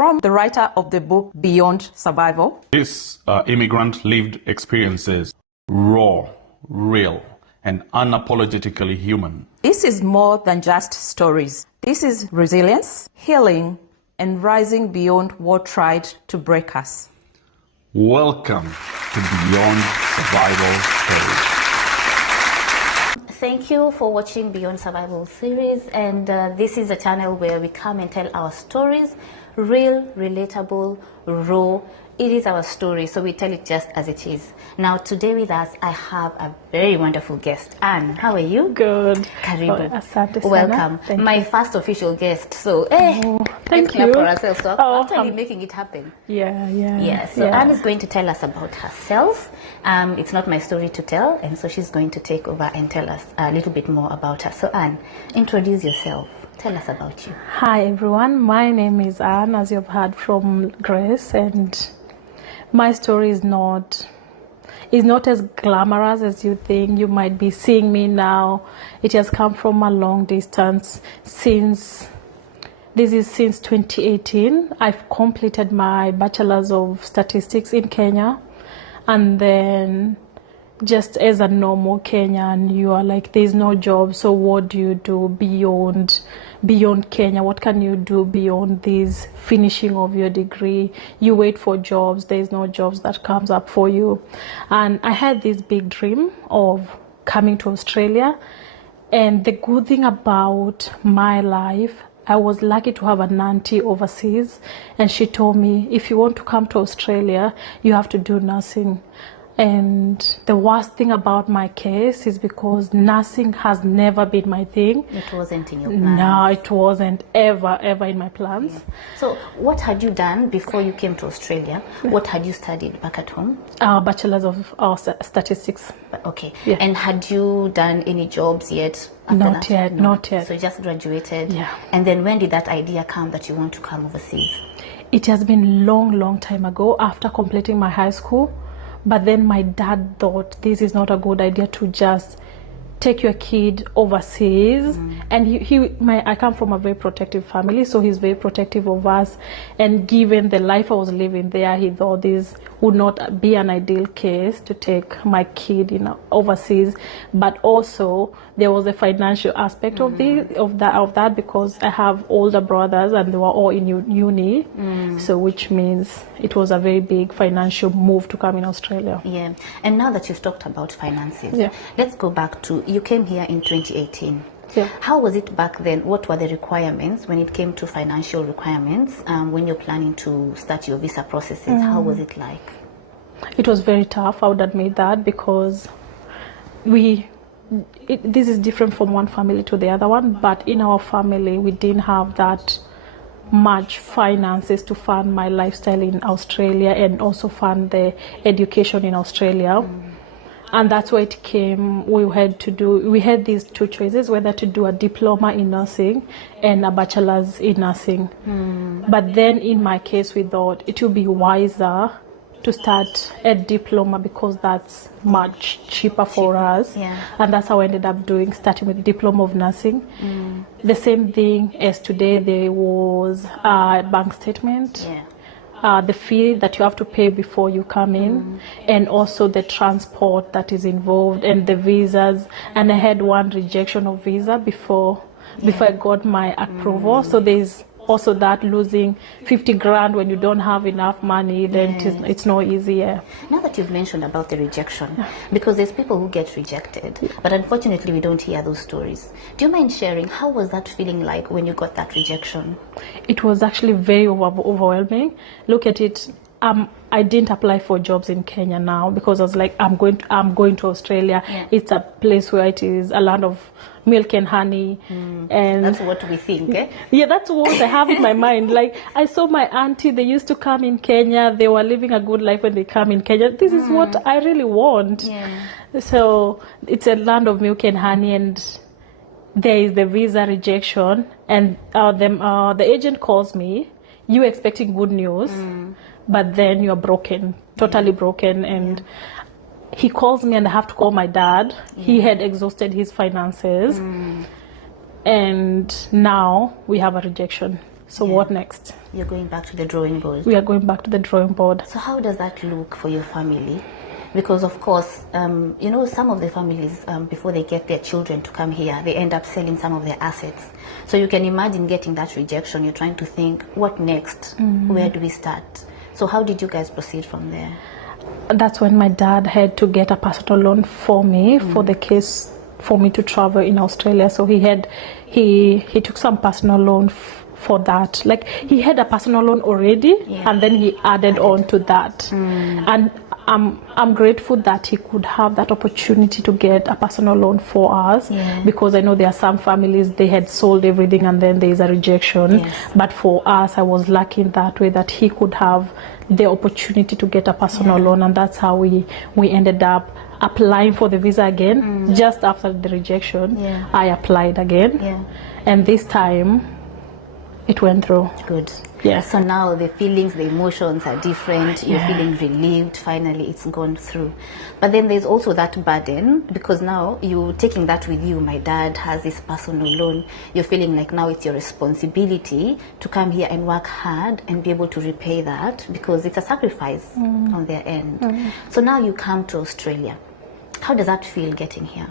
from the writer of the book Beyond Survival. This immigrant lived experiences raw, real, and unapologetically human. This is more than just stories. This is resilience, healing, and rising beyond what tried to break us. Welcome to Beyond Survival Stories. Thank you for watching Beyond Survival series, and this is a channel where we come and tell our stories, real, relatable, raw. It is our story, so we tell it just as it is. Now today with us, I have a very wonderful guest. Anne, how are you? Good. Karibu. Asante sana. Welcome. Thank My you. first official guest. So, thank let's clap you. for ourselves. So actually making it happen. Yeah. So Anne is going to tell us about herself. It's not my story to tell, and so she's going to take over and tell us a little bit more about her. So Anne, introduce yourself. Tell us about you. Hi everyone, my name is Anne, as you've heard from Grace, and my story is not as glamorous as you think. You might be seeing me now. It has come from a long distance since 2018. I've completed my Bachelor's of Statistics in Kenya, and then just as a normal Kenyan, you are like, there's no job, so what do you do beyond Kenya? What can you do beyond this finishing of your degree? You wait for jobs, there's no jobs that comes up for you. And I had this big dream of coming to Australia, and the good thing about my life, I was lucky to have an auntie overseas, and she told me, if you want to come to Australia, you have to do nursing. And the worst thing about my case is because nursing has never been my thing. It wasn't in your plans? No, it wasn't ever in my plans. Yeah. So what had you done before you came to Australia? What had you studied back at home? Bachelor's of Statistics. Okay. Yeah. And had you done any jobs yet? Not yet. So you just graduated? Yeah. And then when did that idea come that you want to come overseas? It has been long time ago, after completing my high school. But then my dad thought this is not a good idea to just take your kid overseas. And I come from a very protective family, so he's very protective of us. And given the life I was living there, he thought this would not be an ideal case to take my kid overseas. But also there was a financial aspect of that because I have older brothers and they were all in uni. So which means it was a very big financial move to come in Australia. Yeah. And now that you've talked about finances, Yeah. let's go back to, you came here in 2018. Yeah. How was it back then? What were the requirements when it came to financial requirements when you're planning to start your visa processes? How was it like? It was very tough, I would admit that, because this is different from one family to the other one, but in our family we didn't have that much finances to fund my lifestyle in Australia and also fund the education in Australia. And that's where it came. We had these two choices, whether to do a diploma in nursing and a bachelor's in nursing. But then in my case, we thought it would be wiser to start a diploma because that's much cheaper for us. Yeah. And that's how I ended up starting with diploma of nursing. The same thing as today, there was a bank statement. Yeah. The fee that you have to pay before you come in, and also the transport that is involved and the visas. And I had one rejection of visa before I got my approval. So there's also that losing 50 grand when you don't have enough money, then it's not easier. Now that you've mentioned about the rejection, because there's people who get rejected, but unfortunately we don't hear those stories. Do you mind sharing, how was that feeling like when you got that rejection? It was actually very overwhelming. Look at it. I didn't apply for jobs in Kenya now because I was like, I'm going to Australia. Yeah. It's a place where it is a land of milk and honey. And that's what we think, eh? Yeah, that's what I have in my mind. Like, I saw my auntie, they used to come in Kenya. They were living a good life when they come in Kenya. This is what I really want. Yeah. So it's a land of milk and honey, and there is the visa rejection. And the agent calls me, you expecting good news, but then you're broken, totally broken. And he calls me and I have to call my dad. He had exhausted his finances. And now we have a rejection. So what next? You're going back to the drawing board. We are going back to the drawing board. So how does that look for your family? Because of course, you know, some of the families, before they get their children to come here, they end up selling some of their assets. So you can imagine getting that rejection. You're trying to think, what next? Where do we start? So how did you guys proceed from there? That's when my dad had to get a personal loan for me for the case for me to travel in Australia. So he took some personal loan for that. Like, he had a personal loan already, and then he added on to that. And I'm grateful that he could have that opportunity to get a personal loan for us, because I know there are some families, they had sold everything and then there is a rejection. But for us, I was lucky in that way that he could have the opportunity to get a personal loan, and that's how we ended up applying for the visa again. Just after the rejection, I applied again, and this time it went through. Good. Yeah. So now the feelings, the emotions are different. You're feeling relieved. Finally, it's gone through. But then there's also that burden, because now you're taking that with you. My dad has this personal loan. You're feeling like now it's your responsibility to come here and work hard and be able to repay that, because it's a sacrifice on their end. So now you come to Australia. How does that feel getting here?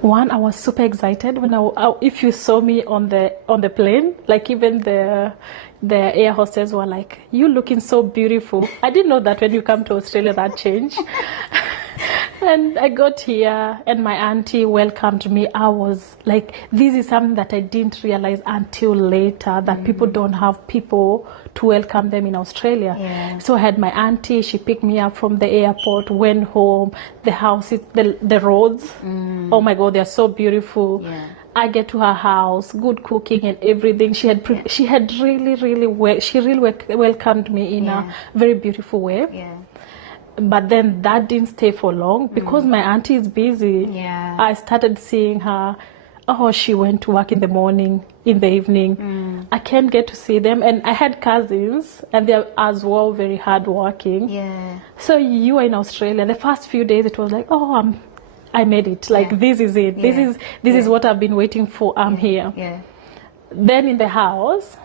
One, I was super excited when if you saw me on the plane, like even the air hostess were like, "You looking so beautiful." I didn't know that when you come to Australia that changed. And I got here and my auntie welcomed me. I was like, this is something that I didn't realize until later, that people don't have people to welcome them in Australia. So I had my auntie, she picked me up from the airport, went home, the houses, the roads, oh my God, they're so beautiful. I get to her house, good cooking and everything. She had really welcomed me in a very beautiful way. But then that didn't stay for long, because my auntie is busy. I started seeing her. Oh, she went to work in the morning, in the evening. I can't get to see them. And I had cousins, and they're as well very hardworking. So you are in Australia. The first few days, it was like, oh, I made it. Like, this is it. This is what I've been waiting for. I'm here. Then in the house,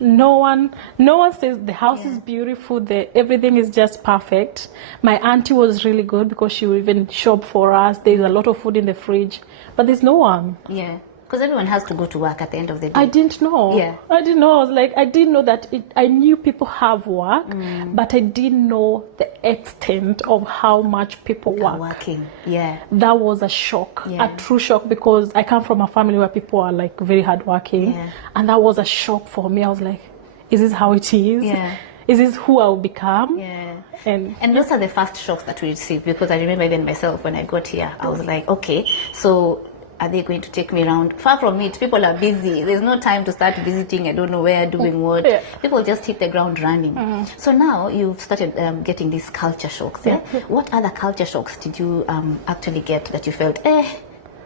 no one says the house is beautiful, everything is just perfect. My auntie was really good, because she would even shop for us. There's a lot of food in the fridge, but there's no one. Because everyone has to go to work at the end of the day. I didn't know. I didn't know. I was like, I didn't know that I knew people have work, but I didn't know the extent of how much people work. Working. That was a shock, a true shock, because I come from a family where people are like very hardworking, and that was a shock for me. I was like, is this how it is? Is this who I'll become? And those are the first shocks that we receive, because I remember even myself when I got here, I was like, okay, so are they going to take me around? Far from it, people are busy. There's no time to start visiting. I don't know where, doing what. People just hit the ground running. So now you've started getting these culture shocks. What other culture shocks did you actually get that you felt,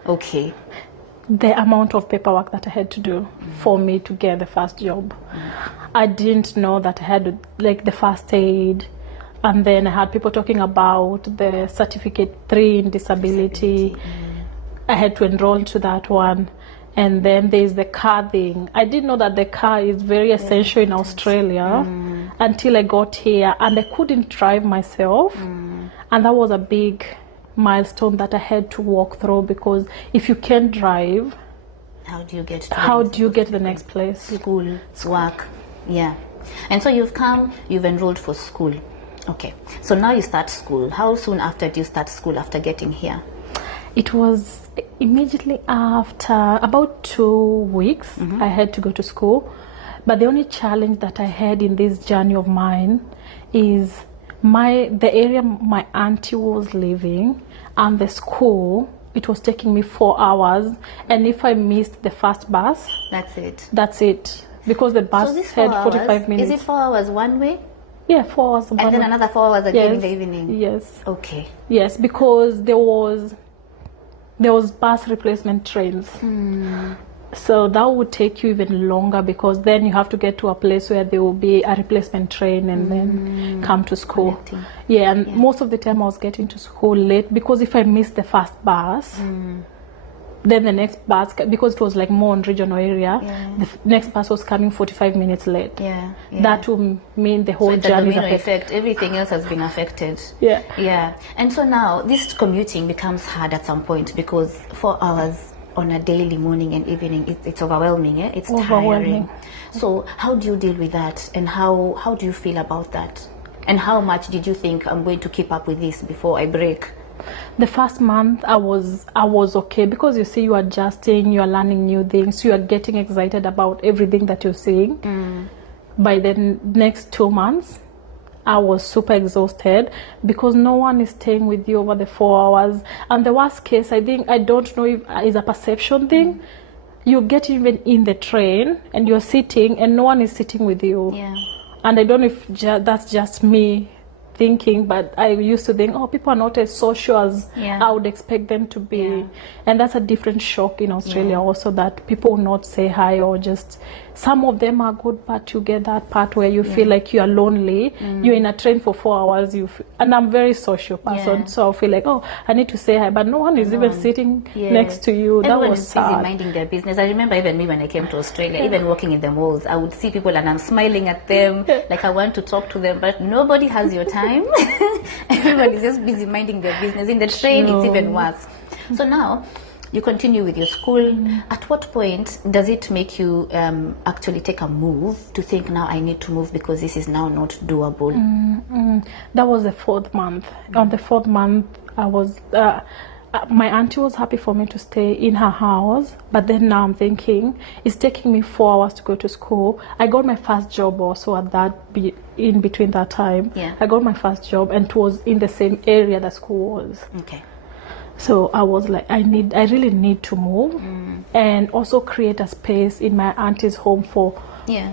okay? The amount of paperwork that I had to do for me to get the first job. I didn't know that I had like the first aid, and then I had people talking about the certificate 3 in disability. I had to enroll to that one. And then there's the car thing. I didn't know that the car is very essential in Australia until I got here, and I couldn't drive myself. And that was a big milestone that I had to walk through, because if you can't drive, how do you get to the next place? School, work. And so you've come, you've enrolled for school. Okay, so now you start school. How soon after do you start school after getting here? It was immediately after, about 2 weeks, I had to go to school. But the only challenge that I had in this journey of mine is the area my auntie was living and the school. It was taking me 4 hours, and if I missed the first bus, that's it, because the bus had 45 minutes. Is it 4 hours one way? Yeah, 4 hours. And then another 4 hours again in the evening? Yes. Okay. Yes, because there was bus replacement trains. So that would take you even longer, because then you have to get to a place where there will be a replacement train and then come to school. Most of the time I was getting to school late, because if I missed the first bus, Then the next bus, because it was like more on regional area, the next bus was coming 45 minutes late. Yeah. That would mean the whole So it's a journey is domino affected. effect. Everything else has been affected. Yeah. And so now this commuting becomes hard at some point because 4 hours on a daily, morning and evening, it's overwhelming. It's Overwhelming. tiring. So how do you deal with that, and how do you feel about that? And how much did you think, I'm going to keep up with this before I break? The first month I was okay, because you see, you are adjusting, you are learning new things, you are getting excited about everything that you're seeing. By the next 2 months I was super exhausted because no one is staying with you over the 4 hours. And the worst case, I don't know if it's a perception thing. You get even in the train and you're sitting and no one is sitting with you. And I don't know if that's just me thinking, but I used to think, people are not as social as I would expect them to be. And that's a different shock in Australia also, that people will not say hi, or just some of them are good, but you get that part where you feel like you are lonely. You're in a train for 4 hours, and I'm a very social person, so I feel like, I need to say hi, but no one is even sitting next to you. Everyone that was is sad. busy minding their business. I remember even me when I came to Australia, even walking in the malls, I would see people and I'm smiling at them, like I want to talk to them, but nobody has your time. Everyone is just busy minding their business. In the train, it's even worse. So now you continue with your school. At what point does it make you actually take a move to think, now I need to move because this is now not doable? That was the 4th month. On the 4th month, I was my auntie was happy for me to stay in her house, but then now I'm thinking, it's taking me 4 hours to go to school. I got my first job also in between that time. I got my first job, and it was in the same area that school was. So I was like, I really need to move, and also create a space in my auntie's home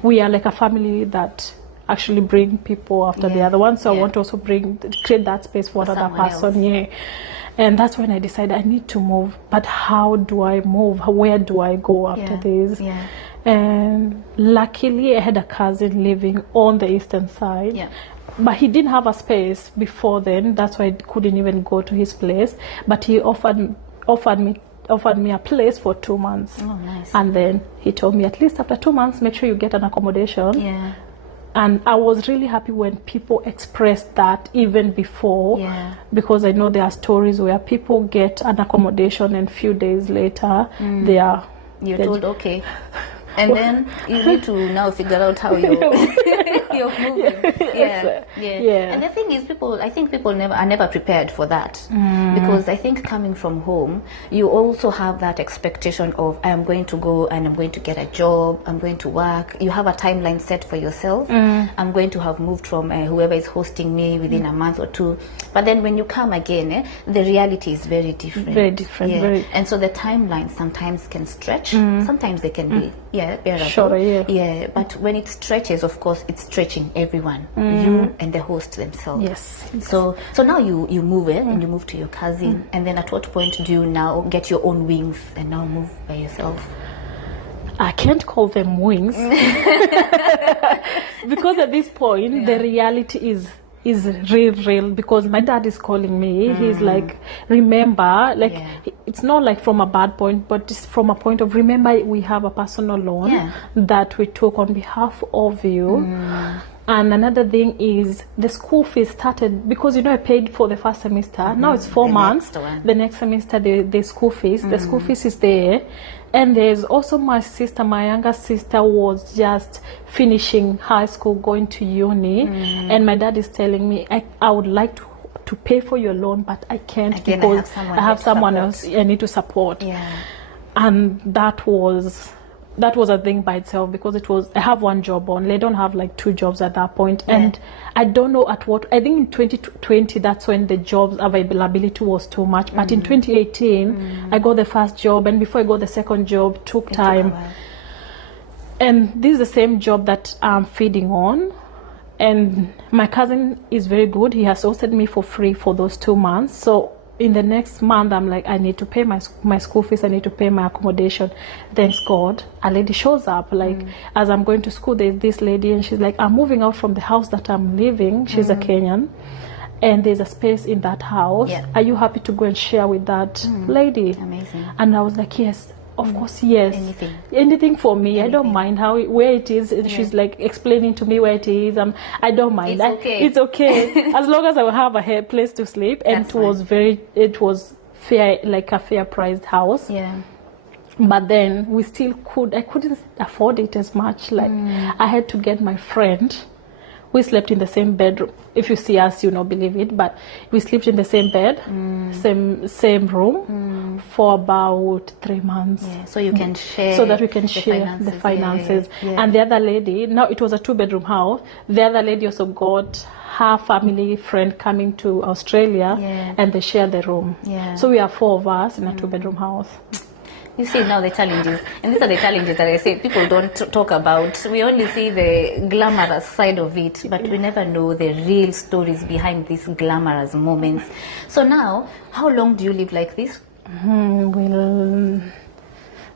we are like a family that actually bring people after the other one. So I want to also create that space for another person. And that's when I decided I need to move. But how do I move? Where do I go after this? And luckily I had a cousin living on the eastern side. But he didn't have a space before then. That's why I couldn't even go to his place. But he offered me a place for 2 months. And then he told me, at least after 2 months, make sure you get an accommodation. And I was really happy when people expressed that even before, because I know there are stories where people get an accommodation and few days later you're told okay. And then you need to now figure out how you're moving. And the thing is, I think people are never prepared for that. Because I think coming from home, you also have that expectation of, I am going to go and I'm going to get a job, I'm going to work. You have a timeline set for yourself. I'm going to have moved from whoever is hosting me within a month or two. But then when you come again, the reality is very different. Very different. And so the timelines sometimes can stretch. Sometimes they can be bearable. Sure, but when it stretches, of course, it's stretching everyone, you and the host themselves. So now you move and you move to your cousin, and then at what point do you now get your own wings and now move by yourself? I can't call them wings because at this point the reality is real, because my dad is calling me. He's like, remember, it's not like from a bad point, but it's from a point of, remember, we have a personal loan that we took on behalf of you. And another thing is the school fees started, because I paid for the first semester. Now it's 4 months. The next semester the school fees is there. And there's also my younger sister was just finishing high school, going to uni. And my dad is telling me, I would like to pay for your loan, but I can't because I have someone else I need to support. And that was a thing by itself, because I have one job only. I don't have like 2 jobs at that point. And I don't know at what, I think in 2020 that's when the jobs availability was too much. But in 2018 I got the first job, and before I got the second job took time. And this is the same job that I'm feeding on. And my cousin is very good. He has hosted me for free for those 2 months. So in the next month, I'm like, I need to pay my school fees. I need to pay my accommodation. Thanks God, a lady shows up. As I'm going to school, there's this lady, and she's like, I'm moving out from the house that I'm living. She's a Kenyan. and there's a space in that house. Yeah. Are you happy to go and share with that lady? Amazing. And I was like, yes, of course, yes. Anything for me. I don't mind where it is. She's like explaining to me where it is. I don't mind. It's okay. It's okay. As long as I will have a place to sleep. And it was fair, like a fair priced house. Yeah. But then I couldn't afford it as much. Like I had to get my friend. We slept in the same bedroom. If you see us, you don't believe it, but we slept in the same bed, same room for about 3 months. Yeah. So you can share. So that we can share the finances. Yeah. And the other lady, now it was a 2-bedroom house. The other lady also got her family friend coming to Australia, and they share the room. Yeah. So we are 4 of us in a 2-bedroom house. You see now the challenges, and these are the challenges that I say people don't talk about. We only see the glamorous side of it, but we never know the real stories behind these glamorous moments. So now, how long do you live like this?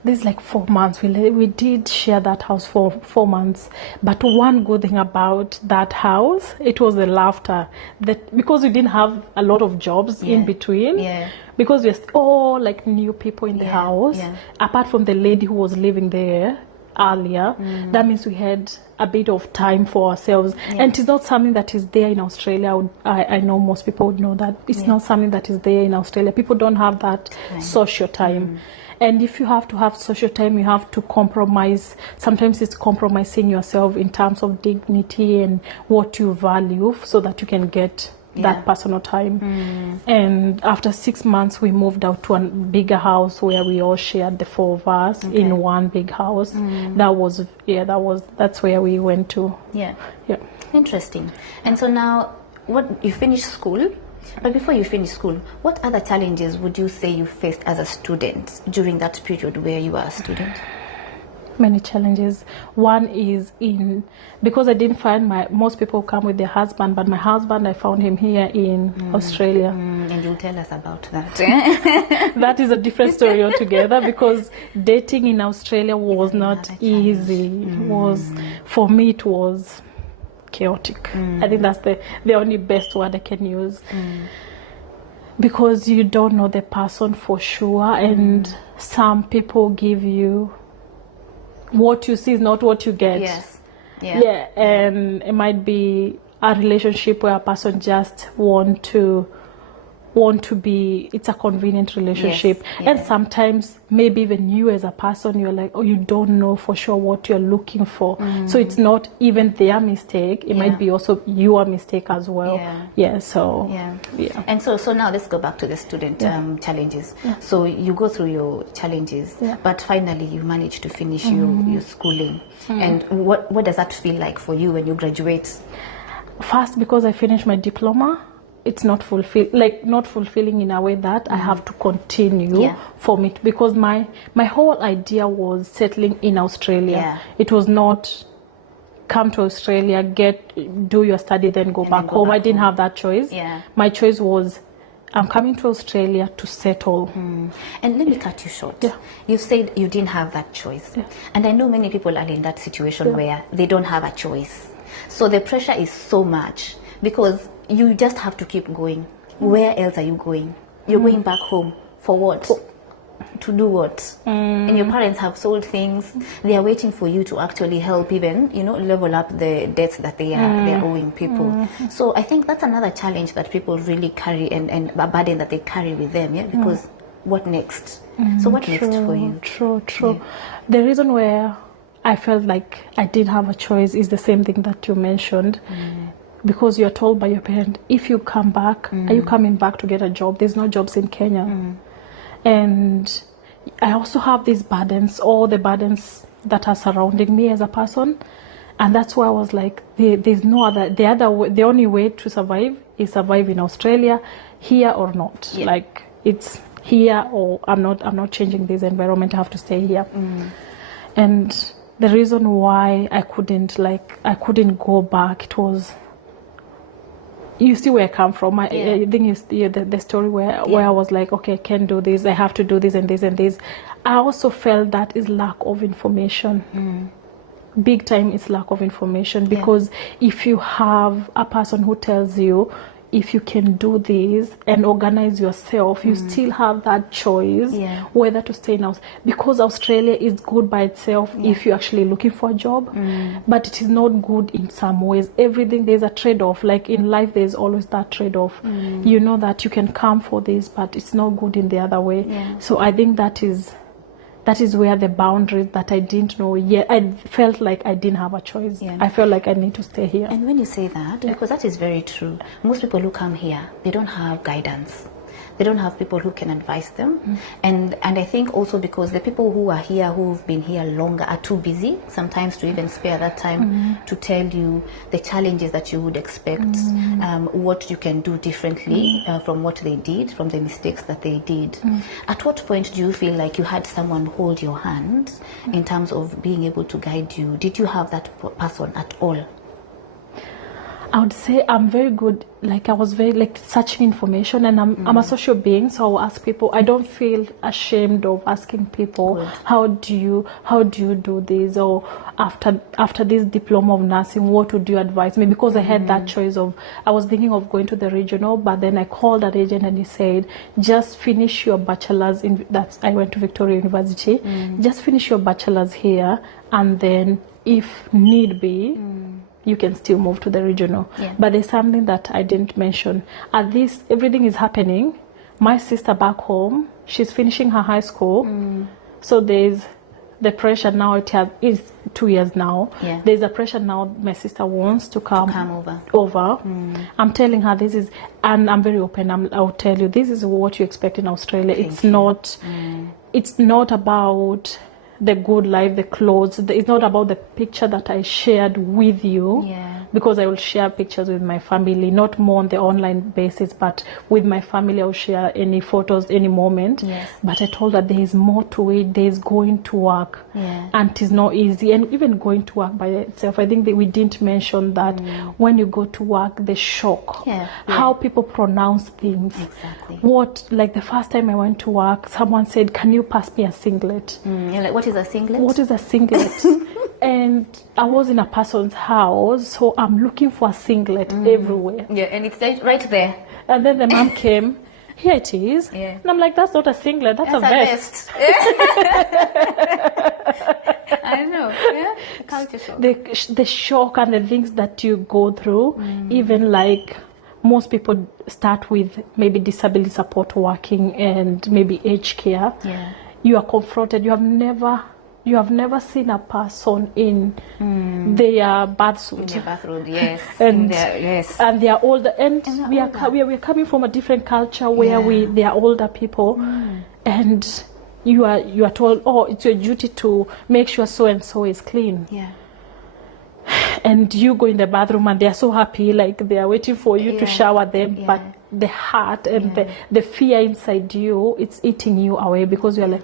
This is like 4 months. We did share that house for 4 months. But one good thing about that house, it was the laughter. Because we didn't have a lot of jobs in between. Yeah. Because we're all like new people in the house. Yeah. Apart from the lady who was living there earlier, that means we had a bit of time for ourselves. And it's not something that is there in Australia. I know most people would know that. It's not something that is there in Australia. People don't have that social time. And if you have to have social time, you have to compromise. Sometimes it's compromising yourself in terms of dignity and what you value so that you can get that personal time. And after 6 months, we moved out to a bigger house where we all shared, the 4 of us, in one big house. That's where we went to. Yeah. Interesting. And so now, you finished school? But before you finish school, what other challenges would you say you faced as a student during that period where you were a student? Many challenges. One is because I didn't find most people come with their husband, but my husband, I found him here in Australia. And you'll tell us about that. That is a different story altogether, because dating in Australia was not easy. For me, it was chaotic. I think that's the only best word I can use. Because you don't know the person for sure, and some people give you what you see is not what you get. Yes. And it might be a relationship where a person just want to be, it's a convenient relationship. And sometimes maybe even you as a person, you're like, you don't know for sure what you're looking for. So it's not even their mistake, it might be also your mistake as well. And so now let's go back to the student challenges. So you go through your challenges, but finally you manage to finish your schooling. And what does that feel like for you when you graduate? First, because I finished my diploma, it's not fulfilling in a way that I have to continue for me, because my whole idea was settling in Australia. It was not come to Australia, do your study, then go back home. I didn't have that choice. My choice was, I'm coming to Australia to settle. And let me cut you short. You said you didn't have that choice. And I know many people are in that situation where they don't have a choice. So the pressure is so much, because you just have to keep going. Where else are you going? You're going back home for what? To do what? And your parents have sold things. They are waiting for you to actually help even, level up the debts that they're owing people. So I think that's another challenge that people really carry, and a burden that they carry with them, because what next? So what next for you? True. The reason where I felt like I didn't have a choice is the same thing that you mentioned. Because you're told by your parent, if you come back, are you coming back to get a job? There's no jobs in Kenya. And I also have these burdens, all the burdens that are surrounding me as a person. And that's why I was like, there's no other, the only way to survive is survive in Australia, here or not. Like, it's here or I'm not changing this environment, I have to stay here. And the reason why I couldn't go back, it was, you see where I come from. I think you see the story where I was like, okay, I can't do this, I have to do this and this and this. I also felt that is lack of information. Big time is lack of information, because if you have a person who tells you if you can do this and organize yourself, you still have that choice whether to stay in house, because Australia is good by itself if you're actually looking for a job, but it is not good in some ways. Everything, there's a trade-off. Like in life, there's always that trade-off. You know that you can come for this, but it's not good in the other way. So I think that is where the boundaries that I didn't know yet. I felt like I didn't have a choice. I felt like I need to stay here. And when you say that, because that is very true, most people who come here, they don't have guidance. They don't have people who can advise them. And I think also because the people who are here, who've been here longer, are too busy sometimes to even spare that time to tell you the challenges that you would expect, what you can do differently from what they did, from the mistakes that they did. At what point do you feel like you had someone hold your hand in terms of being able to guide you? Did you have that person at all? I would say I'm very good, like I was very like searching information, and I'm a social being, so I'll ask people. I don't feel ashamed of asking people, how do you do this, or after this diploma of nursing, what would you advise me? Because I had that choice of, I was thinking of going to the regional, but then I called an agent and he said, just finish your bachelor's I went to Victoria University, just finish your bachelor's here, and then if need be, you can still move to the regional. But there's something that I didn't mention. At this, everything is happening. My sister back home, she's finishing her high school. So there's the pressure now. It's 2 years now. There's a pressure now. My sister wants to come over. I'm telling her this is, and I'm very open. I'll tell you, this is what you expect in Australia. It's not about the good life, the clothes. It's not about the picture that I shared with you, because I will share pictures with my family, not more on the online basis, but with my family I'll share any photos, any moment. But I told her there is more to it. There is going to work, and it is not easy. And even going to work by itself, I think that we didn't mention that when you go to work, the shock, how people pronounce things. What, like the first time I went to work, someone said, "Can you pass me a singlet?" You're like, what is a singlet? What is a singlet? And I was in a person's house, so I'm looking for a singlet everywhere. And it's right there. And then the mom came, here it is. And I'm like, that's not a singlet, that's a vest. I know. Culture shock. The shock and the things that you go through, even like most people start with maybe disability support working and maybe aged care. You are confronted. You have never seen a person in their bathsuit. In their bathrobe, yes. And they are older. And we are coming from a different culture where they are older people, and you are told, oh, it's your duty to make sure so and so is clean. And you go in the bathroom and they are so happy, like they are waiting for you to shower them, but the heart and the fear inside you, it's eating you away, because you're like,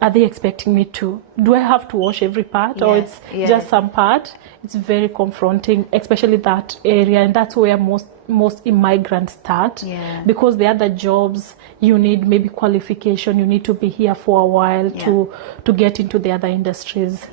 are they expecting me to? Do I have to wash every part, or it's just some part? It's very confronting, especially that area, and that's where most immigrants start, because the other jobs you need maybe qualification, you need to be here for a while to get into the other industries.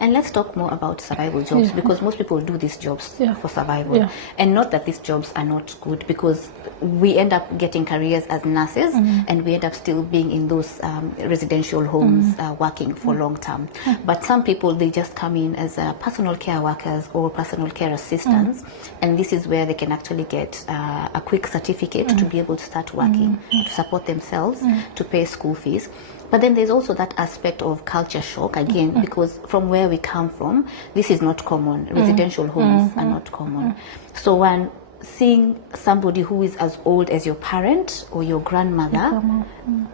And let's talk more about survival jobs, because most people do these jobs for survival, and not that these jobs are not good, because we end up getting careers as nurses, and we end up still being in those residential homes working for long term. But some people, they just come in as personal care workers or personal care assistants, and this is where they can actually get a quick certificate to be able to start working, to support themselves, to pay school fees. But then there's also that aspect of culture shock, again, because from where we come from, this is not common. Residential homes are not common. So when seeing somebody who is as old as your parent or your grandmother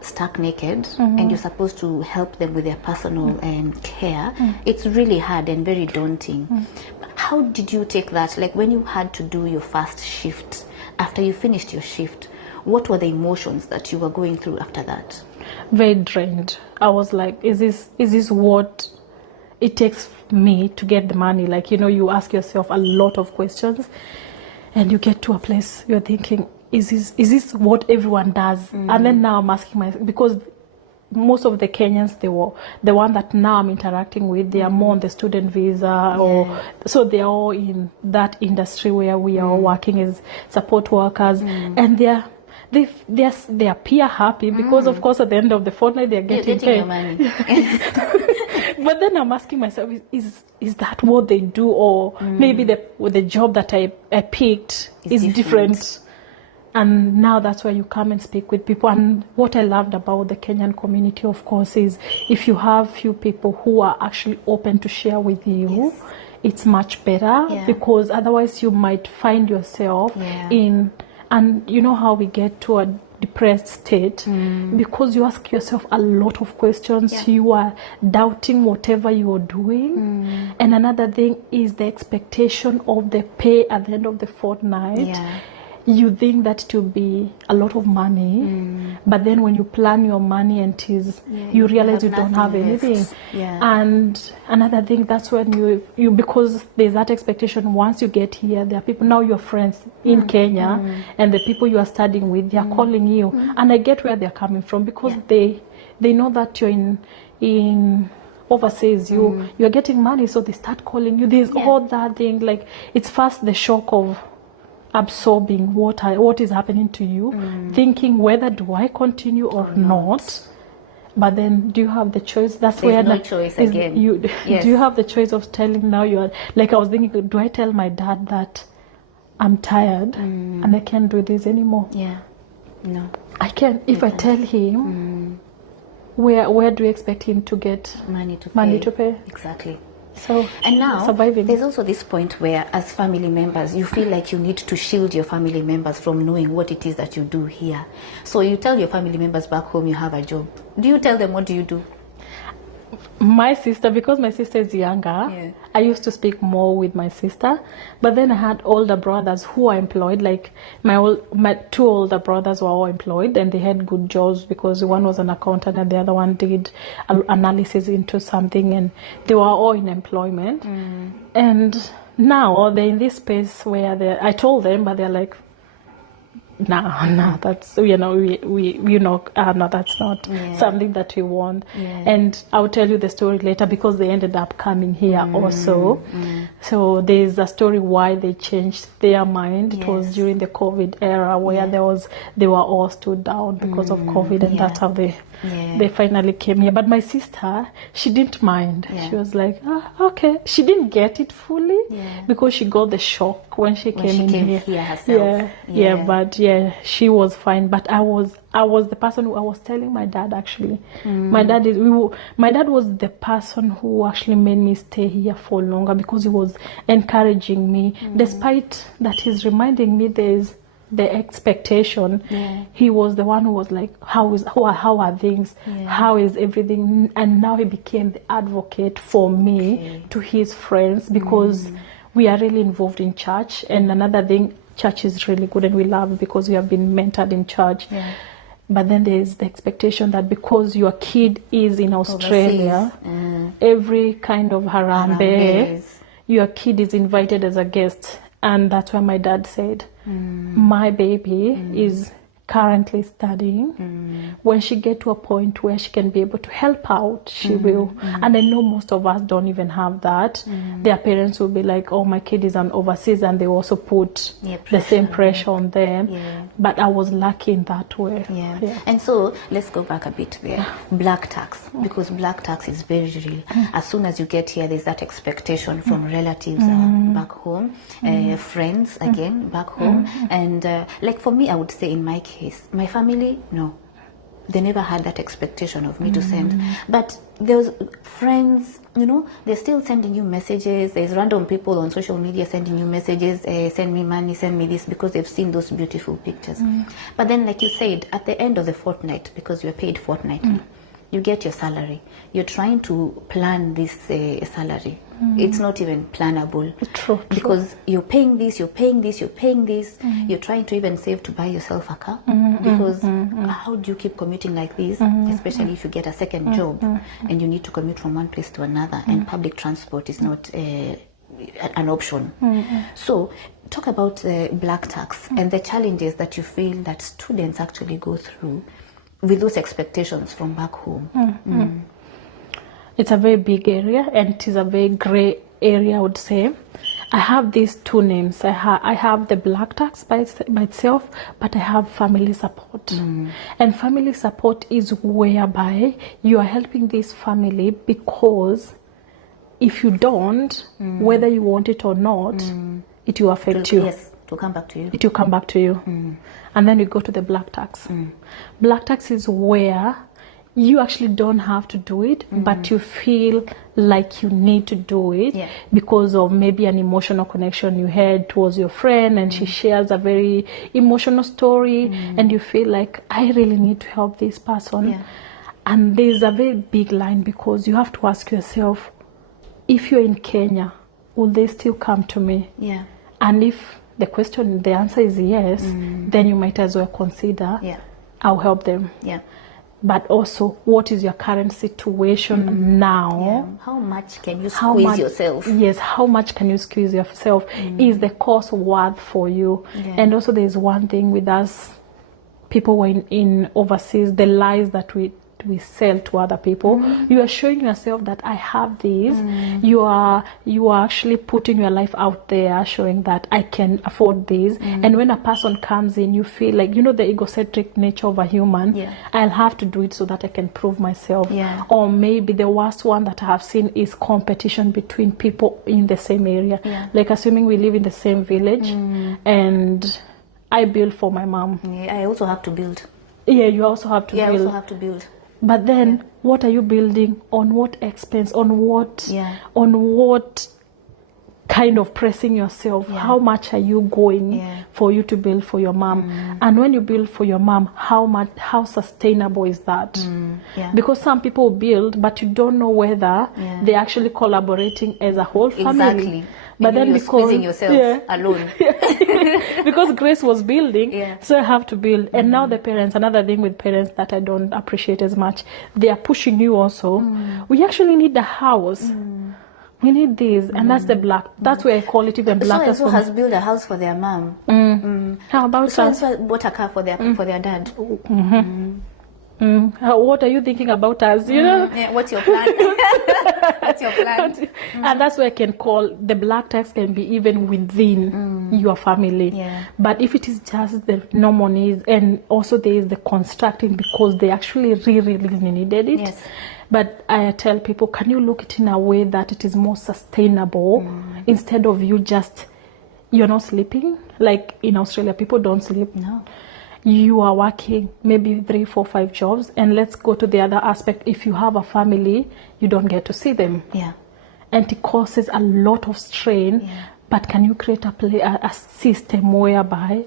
stark naked, and you're supposed to help them with their personal care, it's really hard and very daunting. How did you take that? Like when you had to do your first shift, after you finished your shift, what were the emotions that you were going through after that? Very drained. I was like, is this what it takes me to get the money? Like, you ask yourself a lot of questions, and you get to a place you're thinking, is this what everyone does? And then now I'm asking myself, because most of the Kenyans, they were the one that now I'm interacting with, they are more on the student visa, or so they are all in that industry where we are working as support workers, and they appear happy because of course at the end of the fortnight they're getting paid. Your money. But then I'm asking myself, is that what they do, or maybe the job that I picked is different. And now that's where you come and speak with people. And what I loved about the Kenyan community, of course, is if you have few people who are actually open to share with you, it's much better, because otherwise you might find yourself in, and you know how we get to a depressed state, because you ask yourself a lot of questions, you are doubting whatever you are doing. And another thing is the expectation of the pay at the end of the fortnight. You think that it will be a lot of money, but then when you plan your money and you realize you don't have anything. And another thing, that's when you because there's that expectation. Once you get here, there are people, now your friends in Kenya, and the people you are studying with, they are calling you, and I get where they're coming from, because they know that you're in overseas, you're getting money, so they start calling you. There's all that thing, like it's first the shock of absorbing what is happening to you, thinking whether do I continue or not. But then do you have the choice? That's There's where no choice again. Do you have the choice of telling, now you are, like I was thinking, do I tell my dad that I'm tired and I can't do this anymore? No, I can't. If I tell him, where do you expect him to get money to pay? Exactly. So, and now surviving. There's also this point where, as family members, you feel like you need to shield your family members from knowing what it is that you do here. So you tell your family members back home you have a job. Do you tell them, what do you do? My sister, because my sister is younger, I used to speak more with my sister. But then I had older brothers who are employed. Like my two older brothers were all employed, and they had good jobs, because one was an accountant and the other one did analysis into something, and they were all in employment. And now they're in this space where I told them, but they're like, no, that's, no, that's not something that we want. And I'll tell you the story later, because they ended up coming here also. So there's a story why they changed their mind. It was during the COVID era, where they were all stood down because of COVID, and that's how they finally came here. But my sister, she didn't mind. She was like, okay. She didn't get it fully, because she got the shock when she came in here herself. But she was fine. But I was the person who I was telling my dad, actually. My dad was the person who actually made me stay here for longer, because he was encouraging me, despite that he's reminding me there's the expectation. He was the one who was like, how are things, how is everything? And now he became the advocate for me to his friends, because we are really involved in church. And another thing, church is really good, and we love it because we have been mentored in church. But then there's the expectation that because your kid is in Australia, every kind of harambe, your kid is invited as a guest. And that's why my dad said, my baby is currently studying. When she get to a point where she can be able to help out, she will. And I know most of us don't even have that. Their parents will be like, oh, my kid is an overseas, and they also put the same pressure on them. But I was lucky in that way. And so let's go back a bit there. Black tax, because black tax is very real. As soon as you get here, there's that expectation from relatives back home, friends again back home. And like for me, I would say in my case, my family, no, they never had that expectation of me to send. But those friends, they're still sending you messages. There's random people on social media sending you messages, send me money, send me this, because they've seen those beautiful pictures. But then, like you said, at the end of the fortnight, because you're paid fortnightly, you get your salary. You're trying to plan this salary. It's not even plannable. True. Because you're paying this, you're paying this, you're paying this. You're trying to even save to buy yourself a car. Because how do you keep commuting like this, especially if you get a second job and you need to commute from one place to another, and public transport is not an option. So talk about black tax and the challenges that you feel that students actually go through with those expectations from back home? It's a very big area, and it is a very gray area, I would say. I have these two names. I have the black tax by itself, but I have family support. And family support is whereby you are helping this family, because if you don't, whether you want it or not, it will affect you. Yes, to come back to you. It will come back to you. And then you go to the black tax. Black tax is where you actually don't have to do it, but you feel like you need to do it because of maybe an emotional connection you had towards your friend, and she shares a very emotional story, and you feel like, I really need to help this person. And there's a very big line, because you have to ask yourself, if you're in Kenya, will they still come to me? And if the answer is yes, then you might as well consider, I'll help them. But also, what is your current situation now? How much can you squeeze yourself? Yes, how much can you squeeze yourself? Is the cost worth for you? And also, there's one thing with us, people who are in overseas, the lies that we sell to other people. You are showing yourself that I have this. You are actually putting your life out there, showing that I can afford this. And when a person comes in, you feel like, the egocentric nature of a human. I'll have to do it so that I can prove myself. Or maybe the worst one that I have seen is competition between people in the same area. Like, assuming we live in the same village, and I build for my mom. I also have to build. You also have to build. I also have to build. But then, what are you building? On what expense? On what? On what kind of pressing yourself? How much are you going for you to build for your mom? And when you build for your mom, how sustainable is that? Because some people build, but you don't know whether they're actually collaborating as a whole family. Exactly. But then, you're because squeezing yourself alone. Because Grace was building, so I have to build. And now the parents, another thing with parents that I don't appreciate as much, they are pushing you also. We actually need the house. We need this, and that's the black. That's where I call it even black. So has built a house for their mom. How about so bought a car for their dad. What are you thinking about us? What's your plan? What's your plan? And that's where I can call the black tax can be even within your family. But if it is just the normal needs, and also there is the constructing, because they actually really, really needed it. But I tell people, can you look at it in a way that it is more sustainable, instead of you're not sleeping? Like in Australia, people don't sleep. No. You are working maybe 3, 4, 5 jobs. And let's go to the other aspect. If you have a family, you don't get to see them. And it causes a lot of strain. But can you create a system whereby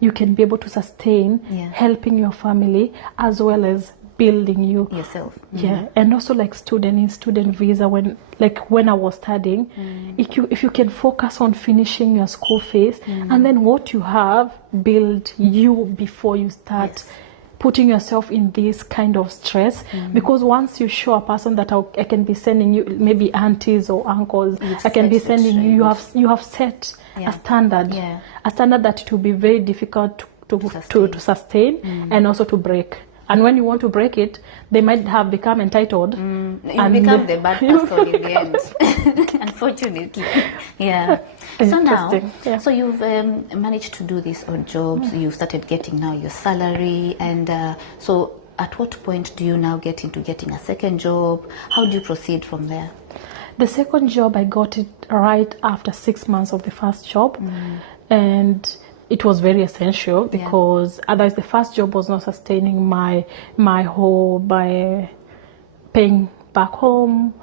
you can be able to sustain helping your family as well as building yourself? And also, like student visa, when I was studying, if you can focus on finishing your school fees, and then what you have, build you before you start putting yourself in this kind of stress. Because once you show a person that I can be sending you, maybe aunties or uncles, I can be sending you have set a standard, a standard that it will be very difficult to sustain and also to break. And when you want to break it, they might have become entitled. You become the bad person in the end, unfortunately. So now, so you've managed to do these odd jobs. You've started getting now your salary. And so at what point do you now get into getting a second job? How do you proceed from there? The second job, I got it right after 6 months of the first job. And it was very essential, because otherwise the first job was not sustaining my paying back home,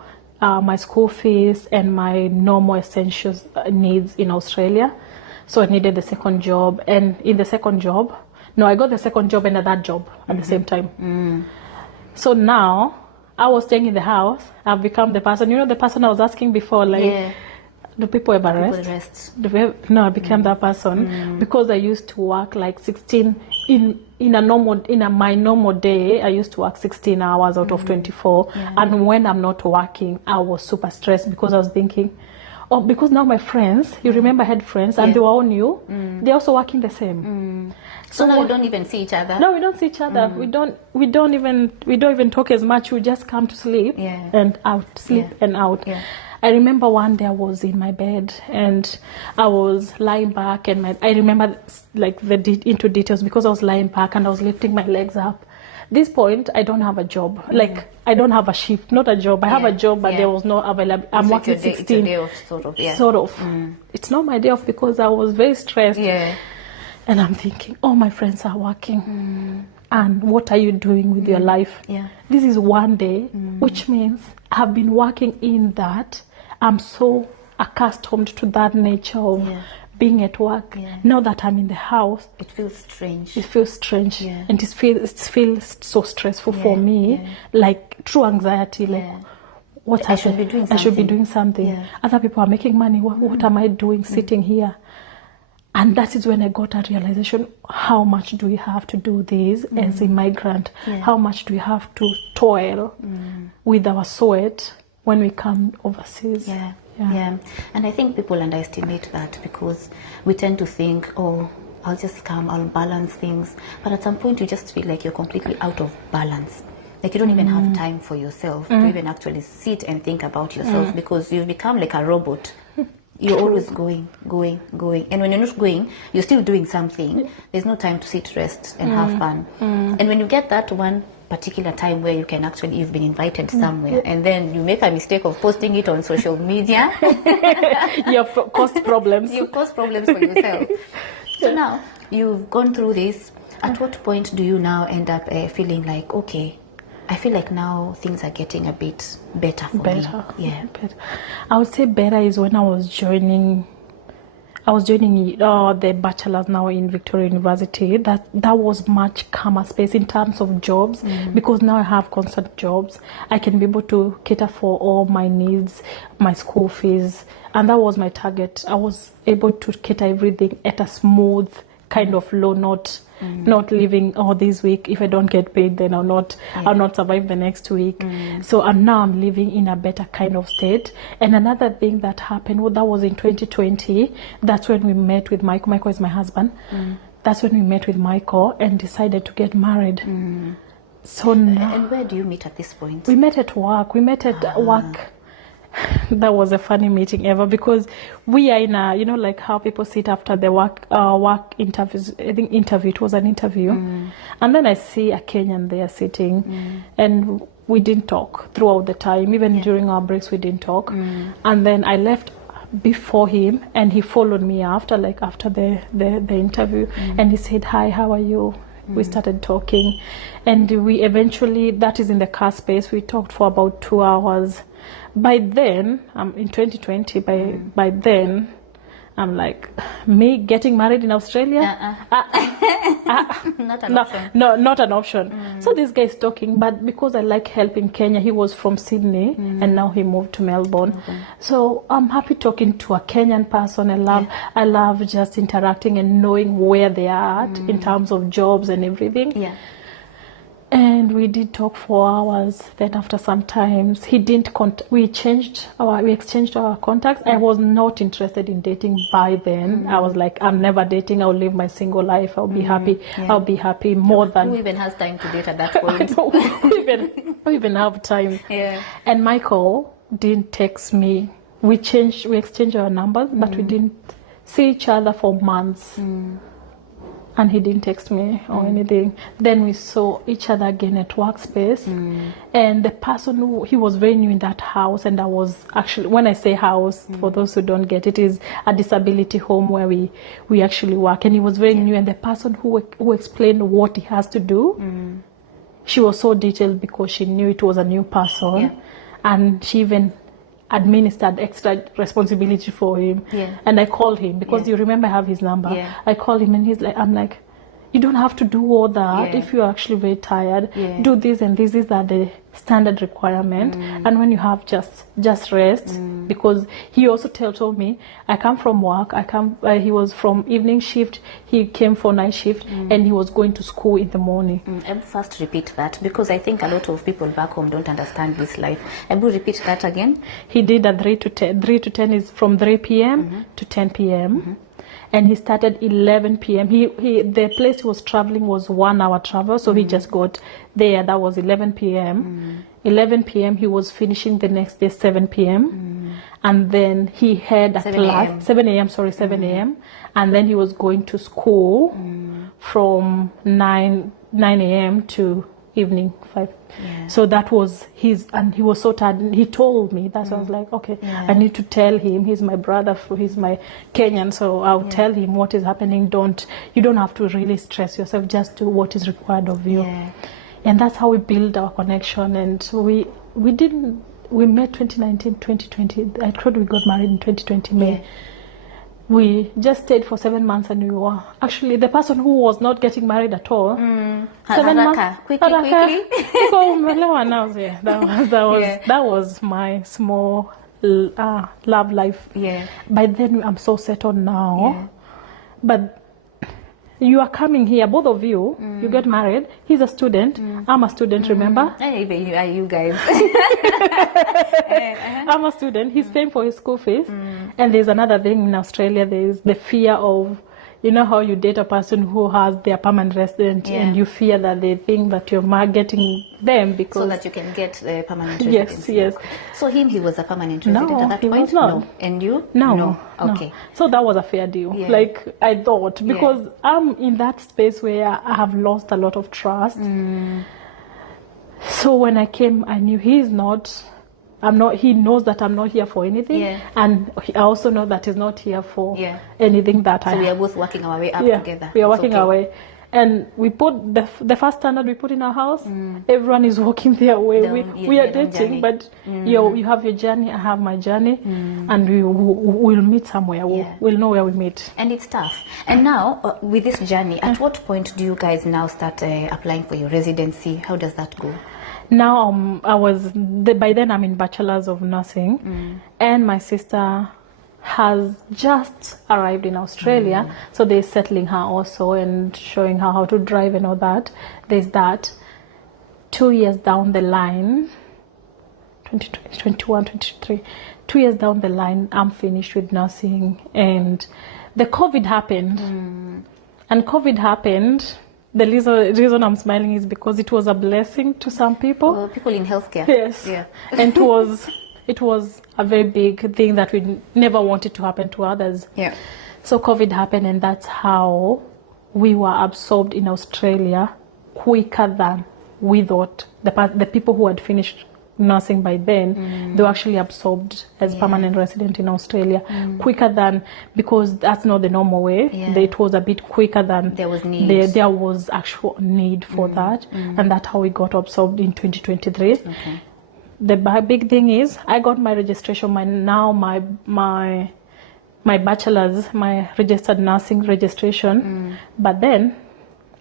my school fees, and my normal essential needs in Australia. So I needed the second job. And in the second job, I got the second job and that job at the same time. So now I was staying in the house. I've become the person, the person I was asking before, do people ever rest? No, I became that person because I used to work like 16 my normal day. I used to work 16 hours out of 24, and when I'm not working, I was super stressed because I was thinking, Oh, because now my friends, you remember I had friends, and they were all new. They're also working the same. So now we don't even see each other. No, we don't see each other. We don't even talk as much. We just come to sleep and out, sleep and out. Yeah. I remember one day I was in my bed and I was lying back, and I remember like into details because I was lying back and I was lifting my legs up. This point, I don't have a job. Like, I don't have a shift, not a job. I have a job, but there was no available. I'm working 16. It's a day off, sort of. Yeah. Sort of. It's not my day off because I was very stressed. Yeah. And I'm thinking, oh, my friends are working. And what are you doing with your life? Yeah. This is one day, which means I've been working in that. I'm so accustomed to that nature of being at work. Yeah. Now that I'm in the house, It feels strange. it feels strange. Yeah. And it feels so stressful for me, like true anxiety, like what's I should happening? be doing I should be something. doing something. Yeah. Other people are making money. What am I doing sitting here? And that is when I got a realization, how much do we have to do this as a migrant? How much do we have to toil with our sweat when we come overseas? Yeah. And I think people underestimate that because we tend to think, oh, I'll just come, I'll balance things. But at some point you just feel like you're completely out of balance. Like you don't even have time for yourself to even actually sit and think about yourself because you've become like a robot. You're always going. And when you're not going, you're still doing something. There's no time to sit, rest, and have fun. And when you get that one particular time where you can actually, you've been invited somewhere, and then you make a mistake of posting it on social media, You've caused problems. you cause problems for yourself. So now, you've gone through this. At what point do you now end up feeling like, okay, I feel like now things are getting a bit better for me? Yeah. Better. I would say better is when I was joining the bachelor's now in Victoria University. That was much calmer space in terms of jobs because now I have constant jobs. I can be able to cater for all my needs, my school fees, and that was my target. I was able to cater everything at a smooth kind of low, not living this week. If I don't get paid, then I'll not survive the next week. So now I'm living in a better kind of state. And another thing that happened, that was in 2020. That's when we met with Michael. Michael is my husband. That's when we met with Michael and decided to get married. So now, And where do you meet at this point? we met at work. Work. That was a funny meeting ever because we are in a, like how people sit after the work interviews. I think it was an interview. And then I see a Kenyan there sitting and we didn't talk throughout the time. Even during our breaks, we didn't talk. And then I left before him and he followed me after the interview and he said, "Hi, how are you?" We started talking and we eventually, that is in the car space, we talked for about 2 hours. By then, in 2020, by then, I'm like, me getting married in Australia? Not an option. No, not an option. So this guy is talking, but because I like helping Kenya, he was from Sydney and now he moved to Melbourne. So I'm happy talking to a Kenyan person. I love just interacting and knowing where they are at in terms of jobs and everything. Yeah. And we did talk for hours. Then after some times, he didn't we exchanged our contacts. I was not interested in dating by then. I was like, I'm never dating. I'll live my single life. I'll be happy. I'll be happy more than. Who even has time to date at that point? Who even have time? Yeah. And Michael didn't text me. We exchanged our numbers, but we didn't see each other for months. And he didn't text me or anything. Then we saw each other again at workspace. And the person he was very new in that house. And I was actually, when I say house, for those who don't get it, is a disability home where we actually work. And he was very new. And the person who explained what he has to do, she was so detailed because she knew it was a new person. Yeah. And she even administered extra responsibility for him. Yeah. And I called him because you remember I have his number. Yeah. I called him and I'm like, you don't have to do all that. Yeah. If you're actually very tired, Yeah. do this and this. These are the standard requirement. And when you have just rest, because he also told me, I come from work, he was from evening shift, he came for night shift, and he was going to school in the morning. First repeat that, because I think a lot of people back home don't understand this life. Ebu, repeat that again. He did a 3 to 10. 3 to 10 is from 3 p.m. to 10 p.m. And he started 11 p.m. The place he was traveling was 1 hour travel, so he just got there. That was 11 p.m. 11 p.m. he was finishing the next day 7 p.m. And then he had a 7 class a.m. 7 a.m. Sorry, 7 a.m. And then he was going to school from 9 a.m. to evening 5. So that was and he was so tired. He told me that, so I was like, okay, I need to tell him. He's my brother, he's my Kenyan, so I'll tell him what is happening. You don't have to really stress yourself, just do what is required of you. And that's how we build our connection. And we met 2019, 2020. I thought we got married in 2020 May. We just stayed for 7 months, and we were actually the person who was not getting married at all. 7 months. Quickly. Now, that was my small love life. By then, I'm so settled now. But you are coming here, both of you. You get married. He's a student. I'm a student. Remember? Are you guys? I'm a student. He's paying for his school fees. And there's another thing in Australia. There's the fear of, you know how you date a person who has their permanent resident, and you fear that they think that you're getting them because... So that you can get the permanent residency. Yes. So he was a permanent resident at that point? Was not. No. And you? No. Okay. No. So that was a fair deal. Like I thought, because I'm in that space where I have lost a lot of trust. So when I came, I knew he knows that I'm not here for anything, and I also know that he's not here for anything that I. So we are both working our way up together. We are working our way, and we put the first standard we put in our house. Everyone is walking their way. We are dating, but you have your journey, I have my journey, and we'll meet somewhere. We'll know where we meet. And it's tough. And now with this journey, at what point do you guys now start applying for your residency? How does that go? Now by then I'm in bachelor's of nursing, and my sister has just arrived in Australia, so they're settling her also and showing her how to drive and all that. There's that. 2 years down the line, 2021, 23, 2 years down the line, I'm finished with nursing, and the COVID happened. And COVID happened. The reason I'm smiling is because it was a blessing to some people. Well, people in healthcare. Yes. Yeah. And it was a very big thing that we never wanted to happen to others. Yeah. So COVID happened, and that's how we were absorbed in Australia quicker than we thought. The people who had finished nursing by then, they were actually absorbed as permanent resident in Australia quicker than, because that's not the normal way. It was a bit quicker than there was need. There was actual need for that, and that's how we got absorbed in 2023. Okay. The big thing is I got my registration. My bachelor's, my registered nursing registration, but then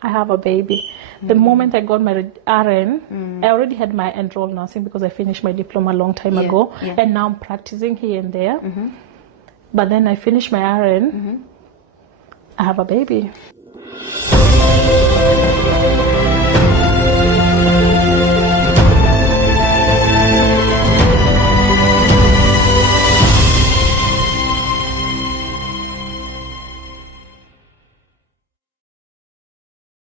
I have a baby. The moment I got my RN, I already had my enrolled nursing because I finished my diploma a long time ago, and now I'm practicing here and there. But then I finished my RN, I have a baby.